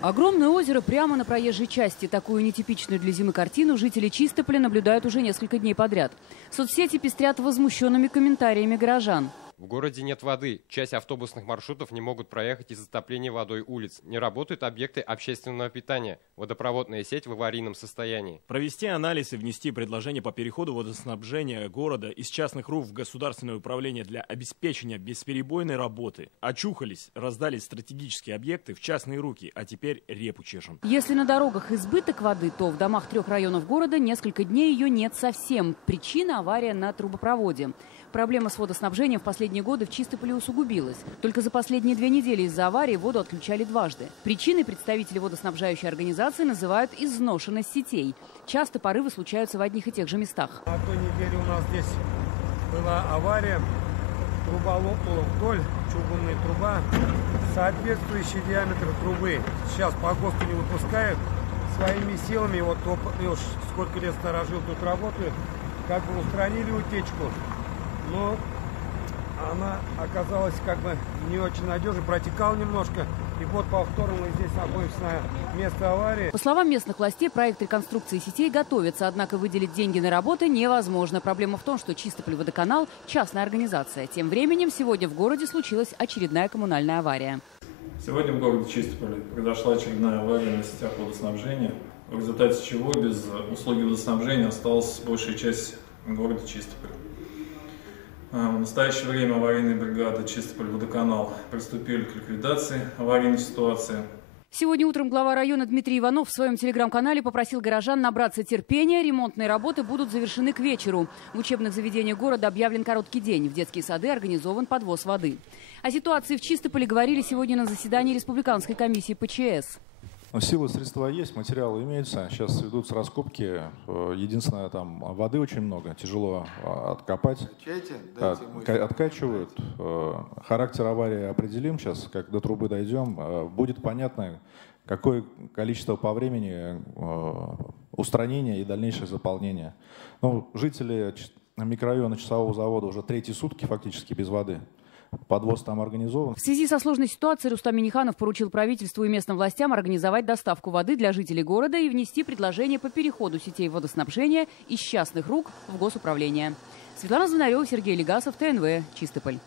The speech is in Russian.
Огромное озеро прямо на проезжей части. Такую нетипичную для зимы картину жители Чистополя наблюдают уже несколько дней подряд. Соцсети пестрят возмущенными комментариями горожан. В городе нет воды. Часть автобусных маршрутов не могут проехать из-за затопления водой улиц. Не работают объекты общественного питания. Водопроводная сеть в аварийном состоянии. Провести анализ и внести предложение по переходу водоснабжения города из частных рук в государственное управление для обеспечения бесперебойной работы. Очухались, раздали стратегические объекты в частные руки, а теперь репу чешем. Если на дорогах избыток воды, то в домах 3 районов города несколько дней ее нет совсем. Причина – авария на трубопроводе. Проблема с водоснабжением в последние годы в Чистополе усугубилась. Только за последние 2 недели из-за аварии воду отключали дважды. Причиной представители водоснабжающей организации называют изношенность сетей. Часто порывы случаются в одних и тех же местах. На той неделе у нас здесь была авария. Труба лопнула вдоль, чугунная труба. Соответствующий диаметр трубы сейчас по ГОСТу не выпускают. Своими силами, вот я уж сколько лет сторожил, тут работаю, как бы устранили утечку. Но она оказалась как бы не очень надежной, протекала немножко. И вот повторно мы здесь находимся на место аварии. По словам местных властей, проект реконструкции сетей готовится, однако выделить деньги на работы невозможно. Проблема в том, что Чистополь-Водоканал – частная организация. Тем временем сегодня в городе случилась очередная коммунальная авария. Сегодня в городе Чистополь произошла очередная авария на сетях водоснабжения, в результате чего без услуги водоснабжения осталась большая часть города Чистополь. В настоящее время аварийные бригады Чистополь-Водоканал приступили к ликвидации аварийной ситуации. Сегодня утром глава района Дмитрий Иванов в своем телеграм-канале попросил горожан набраться терпения. Ремонтные работы будут завершены к вечеру. В учебных заведениях города объявлен короткий день. В детские сады организован подвоз воды. О ситуации в Чистополе говорили сегодня на заседании Республиканской комиссии ПЧС. Силы и средства есть, материалы имеются. Сейчас ведутся раскопки. Единственное, там воды очень много, тяжело откопать. Откачивают. Характер аварии определим сейчас, как до трубы дойдем. Будет понятно, какое количество по времени устранения и дальнейшее заполнение. Жители микрорайона Часового завода уже 3-й сутки фактически без воды. Подвоз там организован. В связи со сложной ситуацией Рустам Минниханов поручил правительству и местным властям организовать доставку воды для жителей города и внести предложение по переходу сетей водоснабжения из частных рук в госуправление. Светлана Звонарева, Сергей Легасов, ТНВ, Чистополь.